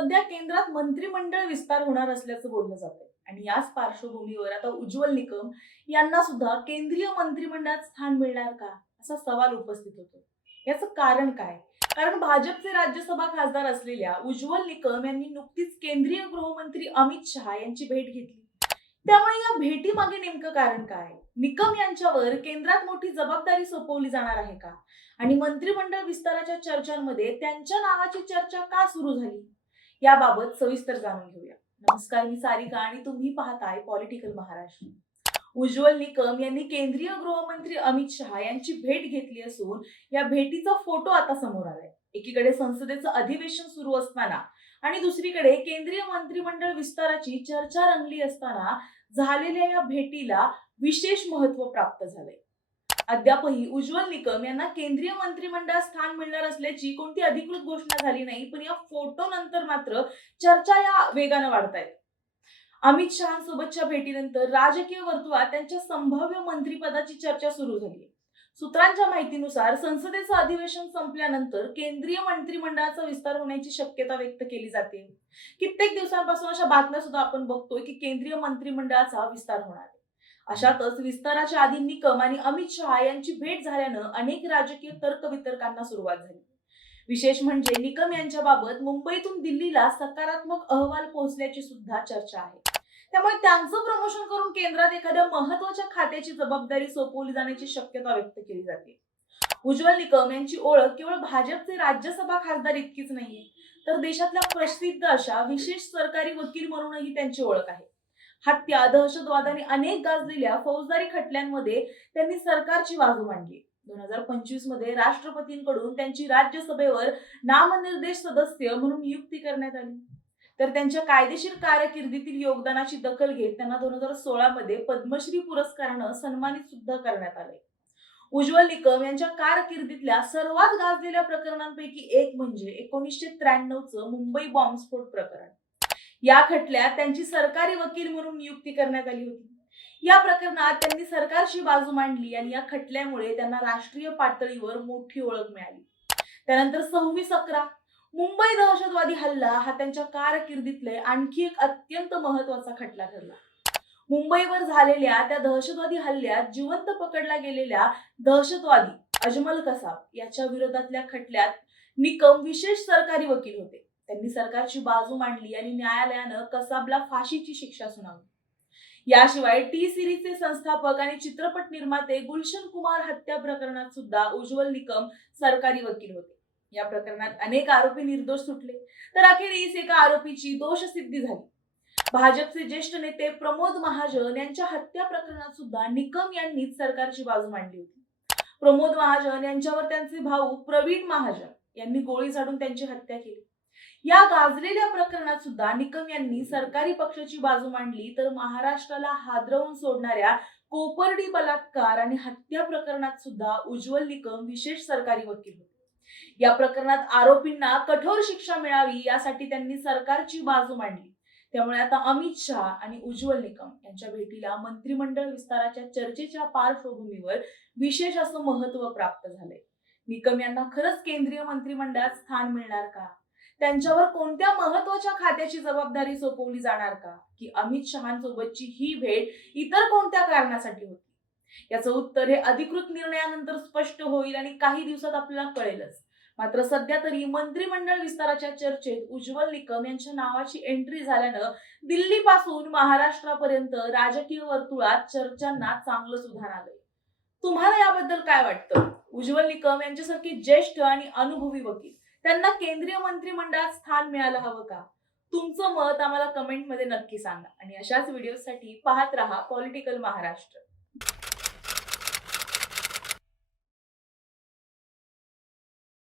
सध्या केंद्रात मंत्रिमंडळ विस्तार होणार असल्याचं बोललं जातंय आणि याच पार्श्वभूमीवर आता उज्ज्वल निकम यांना सुद्धा केंद्रीय मंत्रिमंडळात स्थान मिळणार का असा सवाल उपस्थित होतो. याचं कारण काय? कारण भाजपचे राज्यसभा खासदार असलेल्या उज्ज्वल निकम यांनी नुकतीच केंद्रीय गृहमंत्री अमित शहा यांची भेट घेतली. त्यामुळे या भेटीमागे नेमकं कारण काय? निकम यांच्यावर केंद्रात मोठी जबाबदारी सोपवली जाणार आहे का? आणि मंत्रिमंडळ विस्ताराच्या चर्चांमध्ये त्यांच्या नावाची चर्चा का सुरू झाली? याबाबत सविस्तर जाणून घेऊया. नमस्कार, मी सारिका आणि तुम्ही पाहताय पॉलिटिकल महाराष्ट्र. उज्ज्वल निकम यांनी केंद्रीय गृहमंत्री अमित शहा यांची भेट घेतली असून या भेटीचा फोटो आता समोर आलाय. एकीकडे संसदेचं अधिवेशन सुरू असताना आणि दुसरीकडे केंद्रीय मंत्रिमंडळ विस्ताराची चर्चा रंगली असताना झालेल्या या भेटीला विशेष महत्त्व प्राप्त झालंय. अद्यापही उज्ज्वल निकम यांना केंद्रीय मंत्रिमंडळात स्थान मिळणार असल्याची कोणती अधिकृत घोषणा झाली नाही, पण या फोटो नंतर मात्र चर्चा या वेगानं वाढतायत. अमित शहांसोबतच्या भेटीनंतर राजकीय वर्तुळात त्यांच्या संभाव्य मंत्रिपदाची चर्चा सुरू झाली. सूत्रांच्या माहितीनुसार संसदेचं अधिवेशन संपल्यानंतर केंद्रीय मंत्रिमंडळाचा विस्तार होण्याची शक्यता व्यक्त केली जाते. कित्येक दिवसांपासून अशा बातम्या सुद्धा आपण बघतोय की केंद्रीय मंत्रिमंडळाचा विस्तार होणार आहे. अशातच विस्ताराच्या आधी निकम आणि अमित शहा यांची भेट झाल्यानं अनेक राजकीय तर्कवितर्कांना सुरुवात झाली. विशेष म्हणजे निकम यांच्याबाबत मुंबईतून दिल्लीला सकारात्मक अहवाल पोहोचल्याची सुद्धा चर्चा आहे. त्यामुळे त्यांचं प्रमोशन करून केंद्रात एखाद्या महत्त्वाच्या खात्याची जबाबदारी सोपवली जाण्याची शक्यता व्यक्त केली जाते. उज्ज्वल निकम यांची ओळख केवळ भाजपचे राज्यसभा खासदार इतकीच नाहीये, तर देशातल्या प्रसिद्ध अशा विशेष सरकारी वकील म्हणूनही त्यांची ओळख आहे. हत्या, दहशतवाद आणि अनेक गाजलेल्या फौजदारी खटल्यांमध्ये त्यांनी सरकारची बाजू मांडली. 2025 मध्ये राष्ट्रपतींकडून त्यांची राज्यसभेवर नामनिर्देश सदस्य म्हणून नियुक्ती करण्यात आली. तर त्यांच्या कायदेशीर कारकिर्दीतील योगदानाची दखल घेत त्यांना 2016 मध्ये पद्मश्री पुरस्कारानं सन्मानित सुद्धा करण्यात आले. उज्ज्वल निकम यांच्या कारकिर्दीतल्या सर्वात गाजलेल्या प्रकरणांपैकी एक म्हणजे 1993चं मुंबई बॉम्बस्फोट प्रकरण. या खटल्यात त्यांची सरकारी वकील म्हणून नियुक्ती करण्यात आली होती. या प्रकरणात त्यांनी सरकारची बाजू मांडली आणि या खटल्यामुळे त्यांना राष्ट्रीय पातळीवर मोठी ओळख मिळाली. त्यानंतर 26/11 मुंबई दहशतवादी हल्ला हा त्यांच्या कारकिर्दीतले आणखी एक अत्यंत महत्त्वाचा खटला ठरला. मुंबईवर झालेल्या त्या दहशतवादी हल्ल्यात जिवंत पकडला गेलेल्या दहशतवादी अजमल कसाब याच्या विरोधातल्या खटल्यात निकम विशेष सरकारी वकील होते. त्यांनी सरकारची बाजू मांडली आणि न्यायालयानं कसाबला फाशीची शिक्षा सुनावली. याशिवाय टी सिरीजचे संस्थापक आणि चित्रपट निर्माते गुलशन कुमार हत्या प्रकरणात सुद्धा उज्ज्वल निकम सरकारी वकील होते. या प्रकरणात अनेक आरोपी निर्दोष सुटले, तर अखेरीस एका आरोपीची दोषसिद्धी झाली. भाजपचे ज्येष्ठ नेते प्रमोद महाजन यांच्या हत्या प्रकरणात सुद्धा निकम यांनीच सरकारची बाजू मांडली होती. प्रमोद महाजन यांच्यावर त्यांचे भाऊ प्रवीण महाजन यांनी गोळी झाडून त्यांची हत्या केली. या गाजलेल्या प्रकरणात सुद्धा निकम यांनी सरकारी पक्षाची बाजू मांडली, तर महाराष्ट्राला हादरवून सोडणाऱ्या कोपर्डी बलात्कार आणि हत्या प्रकरणात सुद्धा उज्ज्वल निकम विशेष सरकारी वकील होते. या प्रकरणात आरोपींना कठोर शिक्षा मिळावी यासाठी त्यांनी सरकारची बाजू मांडली. त्यामुळे आता अमित शहा आणि उज्ज्वल निकम यांच्या भेटीला मंत्रिमंडळ विस्ताराच्या चर्चेच्या पार्श्वभूमीवर विशेष असं महत्त्व प्राप्त झालंय. निकम यांना खरंच केंद्रीय मंत्रिमंडळात स्थान मिळणार का? त्यांच्यावर कोणत्या महत्त्वाच्या खात्याची जबाबदारी सोपवली जाणार का? की अमित शहांसोबतची ही भेट इतर कोणत्या कारणासाठी होती? याचं उत्तर हे अधिकृत निर्णयानंतर स्पष्ट होईल आणि काही दिवसात आपल्याला कळेलच. मात्र सध्या तरी मंत्रिमंडळ विस्ताराच्या चर्चेत उज्ज्वल निकम यांच्या नावाची एंट्री झाल्यानं दिल्लीपासून महाराष्ट्रापर्यंत राजकीय वर्तुळात चर्चांना चांगलंच उधाण आलंय. तुम्हाला याबद्दल काय वाटतं? उज्ज्वल निकम यांच्यासारखे ज्येष्ठ आणि अनुभवी वकील त्यांना केंद्रीय मंत्रिमंडळात स्थान मिळालं हवं का? तुमचं मत आम्हाला कमेंटमध्ये नक्की सांगा आणि अशाच व्हिडिओसाठी पाहत रहा पॉलिटिकल महाराष्ट्र.